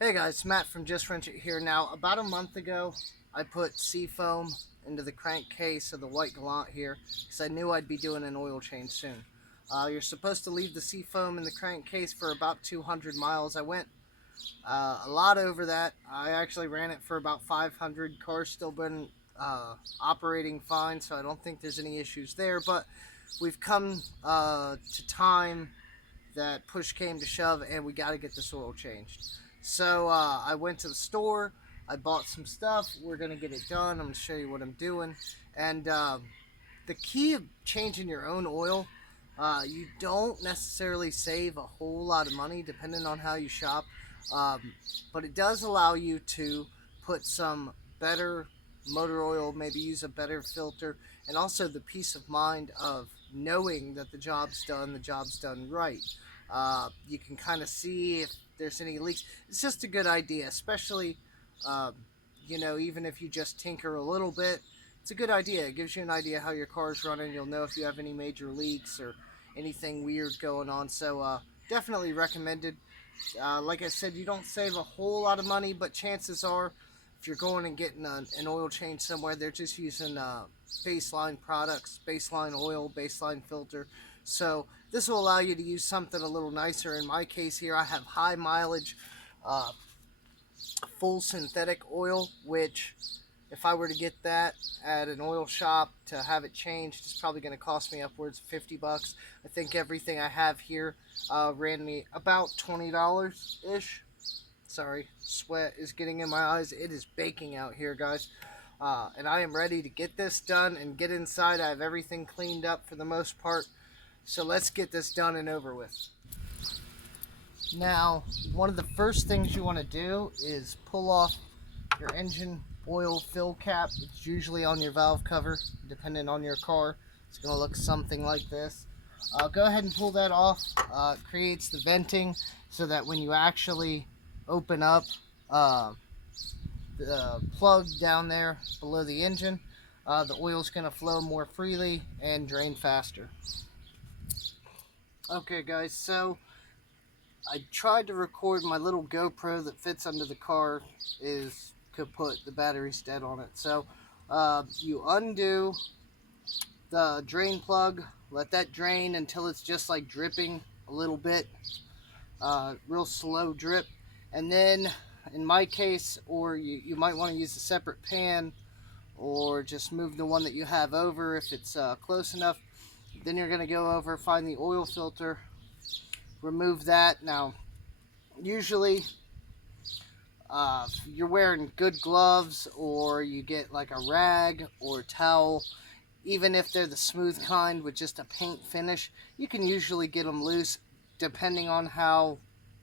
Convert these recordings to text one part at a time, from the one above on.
Hey guys, Matt from Just Wrench It here. Now, about a month ago, I put Seafoam into the crankcase of the white Gallant here because I knew I'd be doing an oil change soon. You're supposed to leave the Seafoam in the crankcase for about 200 miles. I went a lot over that. I actually ran it for about 500. Car's still been operating fine, so I don't think there's any issues there. But we've come to time that push came to shove and we got to get this oil changed. So I went to the store, I bought some stuff, we're going to get it done. I'm going to show you what I'm doing. And the key of changing your own oil, you don't necessarily save a whole lot of money depending on how you shop, but it does allow you to put some better motor oil, maybe use a better filter, and also the peace of mind of knowing that the job's done right. You can kind of see if there's any leaks. It's just a good idea, especially, um, even if you just tinker a little bit. It's a good idea. It gives you an idea how your car's running. You'll know if you have any major leaks or anything weird going on. So definitely recommended. Like I said, you don't save a whole lot of money, but chances are, if you're going and getting an oil change somewhere, they're just using baseline products, baseline oil, baseline filter. So this will allow you to use something a little nicer. In my case here, I have high mileage, uh, full synthetic oil, which if I were to get that at an oil shop to have it changed, it's probably going to cost me upwards of $50. I think everything I have here ran me about $20 ish. Sorry, sweat is getting in my eyes. It is baking out here, guys. And I am ready to get this done and get inside. I have everything cleaned up for the most part. So let's get this done and over with. Now, one of the first things you want to do is pull off your engine oil fill cap. It's usually on your valve cover, depending on your car. It's going to look something like this. Go ahead and pull that off. It creates the venting so that when you actually open up the plug down there below the engine, the oil is going to flow more freely and drain faster. Okay guys, so I tried to record my little GoPro that fits under the car is kaput. The battery's dead on it. So you undo the drain plug, let that drain until it's just like dripping a little bit, real slow drip. And then in my case, or you might want to use a separate pan or just move the one that you have over if it's close enough. Then you're going to go over, find the oil filter, remove that. Now, usually you're wearing good gloves or you get like a rag or towel, even if they're the smooth kind with just a paint finish, you can usually get them loose depending on how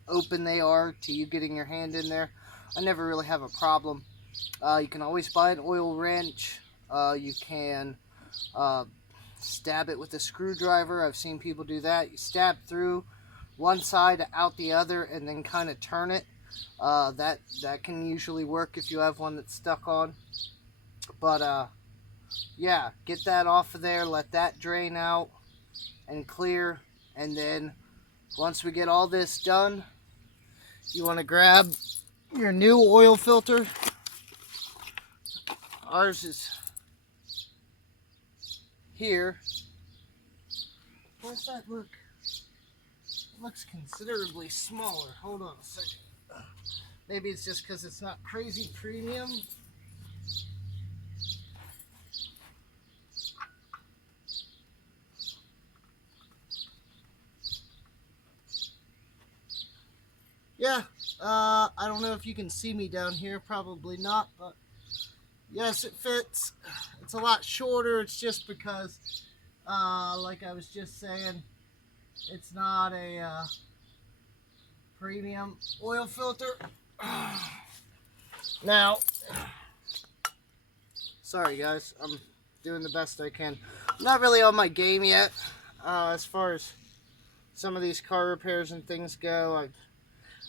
open they are to you getting your hand in there. I never really have a problem. You can always buy an oil wrench. You can stab it with a screwdriver. I've seen people do that. You stab through one side out the other and then kind of turn it. That can usually work if you have one that's stuck on. But yeah, get that off of there, let that drain out and clear. And then once we get all this done, you want to grab your new oil filter. Ours is here. What's that look? It looks considerably smaller. Hold on a second. Maybe it's just because it's not crazy premium. Yeah, I don't know if you can see me down here. Probably not, but yes, it fits. It's a lot shorter. It's just because, like I was just saying, it's not a premium oil filter. Now, sorry guys, I'm doing the best I can. I'm not really on my game yet as far as some of these car repairs and things go.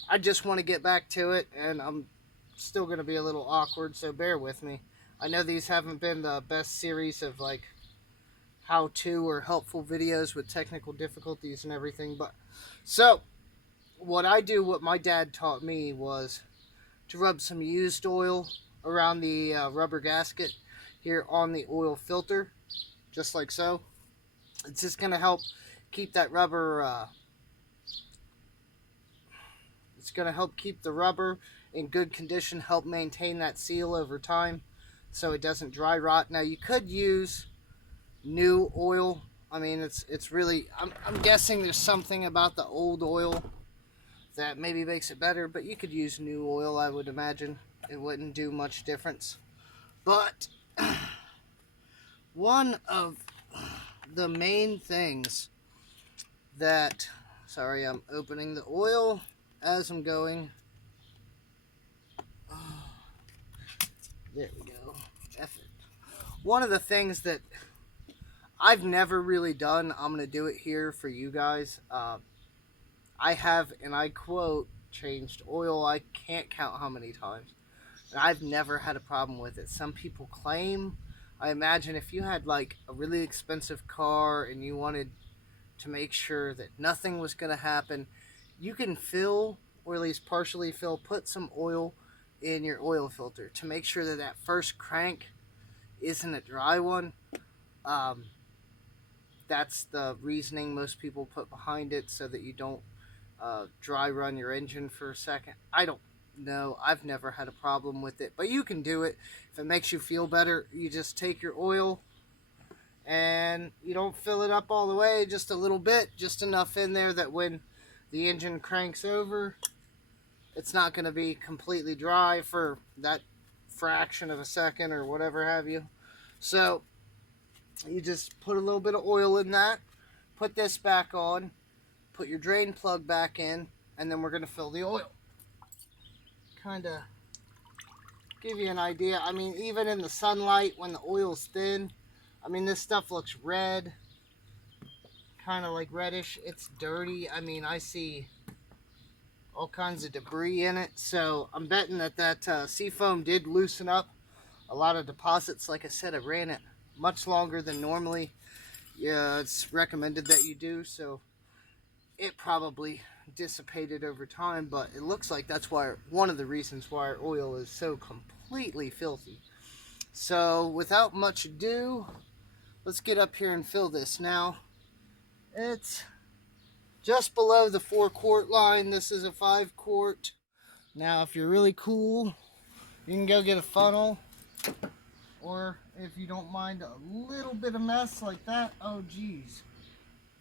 I just want to get back to it, and I'm still going to be a little awkward, so bear with me. I know these haven't been the best series of like how-to or helpful videos with technical difficulties and everything, but so what I do, what my dad taught me was to rub some used oil around the rubber gasket here on the oil filter, just like so. It's just going to help keep that rubber, it's going to help keep the rubber in good condition, help maintain that seal over time so it doesn't dry rot. Now you could use new oil. I mean, it's really, I'm guessing there's something about the old oil that maybe makes it better, but you could use new oil, I would imagine. It wouldn't do much difference. But one of the main things that, sorry, I'm opening the oil as I'm going. There we go. F it. One of the things that I've never really done, I'm going to do it here for you guys. I have, and I quote, changed oil I can't count how many times. And I've never had a problem with it. Some people claim, I imagine if you had like a really expensive car and you wanted to make sure that nothing was going to happen, you can fill, or at least partially fill, put some oil in your oil filter to make sure that that first crank isn't a dry one. That's the reasoning most people put behind it, so that you don't dry run your engine for a second. I don't know. I've never had a problem with it, but you can do it. If it makes you feel better, you just take your oil and you don't fill it up all the way, just a little bit, just enough in there that when the engine cranks over, it's not going to be completely dry for that fraction of a second or whatever have you. So you just put a little bit of oil in that, put this back on, put your drain plug back in, and then we're going to fill the oil. Kind of give you an idea. I mean, even in the sunlight, when the oil's thin, I mean, this stuff looks red, kind of like reddish. It's dirty. I mean, I see all kinds of debris in it. So I'm betting that that Seafoam did loosen up a lot of deposits. Like I said, I ran it much longer than normally. Yeah, it's recommended that you do. So it probably dissipated over time, but it looks like that's why, one of the reasons why our oil is so completely filthy. So without much ado, let's get up here and fill this. Now it's just below the 4-quart line. This is a 5-quart. Now if you're really cool, you can go get a funnel, or if you don't mind a little bit of mess like that, oh geez,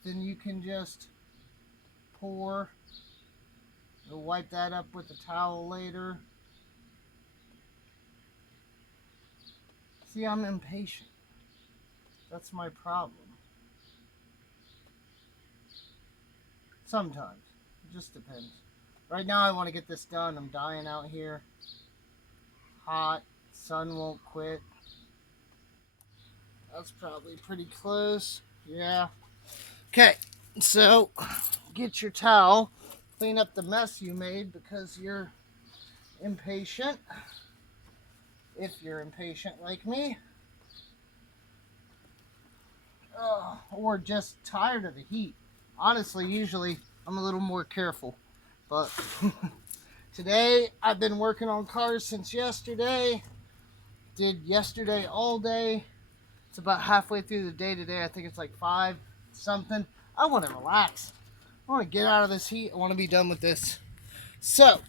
then you can just pour. You'll wipe that up with a towel later. See, I'm impatient. That's my problem. Sometimes. It just depends. Right now I want to get this done. I'm dying out here. Hot. Sun won't quit. That's probably pretty close. Yeah. Okay. So, get your towel. Clean up the mess you made because you're impatient. If you're impatient like me. Or just tired of the heat. Honestly, usually I'm a little more careful. But today I've been working on cars since yesterday. Did yesterday all day. It's about halfway through the day today. I think it's like 5 something. I want to relax. I want to get out of this heat. I want to be done with this. So,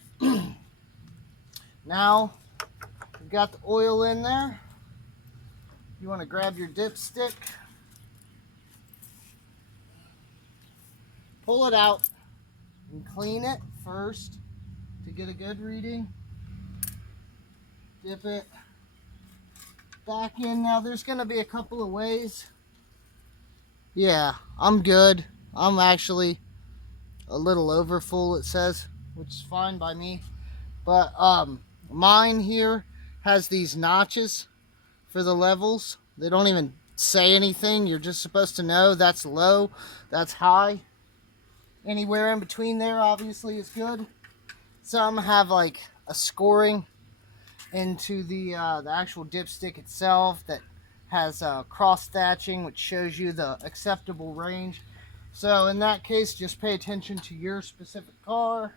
now we've got the oil in there. You want to grab your dipstick. Pull it out and clean it first to get a good reading. Dip it back in. Now there's going to be a couple of ways. Yeah, I'm good. I'm actually a little over full, it says, which is fine by me. But mine here has these notches for the levels. They don't even say anything. You're just supposed to know that's low, that's high. Anywhere in between there obviously is good. Some have like a scoring into the actual dipstick itself that has cross thatching, which shows you the acceptable range. So in that case, just pay attention to your specific car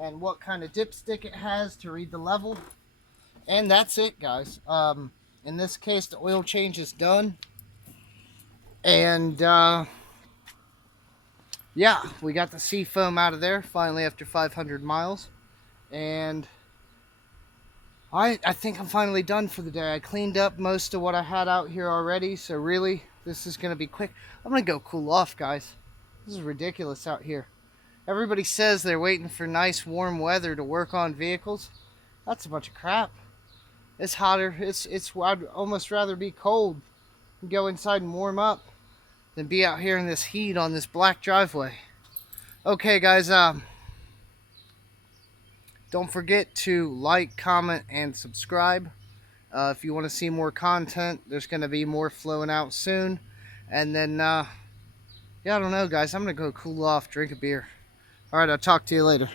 and what kind of dipstick it has to read the level. And that's it, guys. In this case, the oil change is done. And yeah, we got the Seafoam out of there finally after 500 miles. And I think I'm finally done for the day. I cleaned up most of what I had out here already, so really, this is going to be quick. I'm going to go cool off, guys. This is ridiculous out here. Everybody says they're waiting for nice warm weather to work on vehicles. That's a bunch of crap. It's hotter. I'd almost rather be cold and go inside and warm up than be out here in this heat on this black driveway. Okay, guys, don't forget to like, comment, and subscribe. If you want to see more content, there's going to be more flowing out soon. And then, yeah, I don't know, guys. I'm going to go cool off, drink a beer. All right, I'll talk to you later.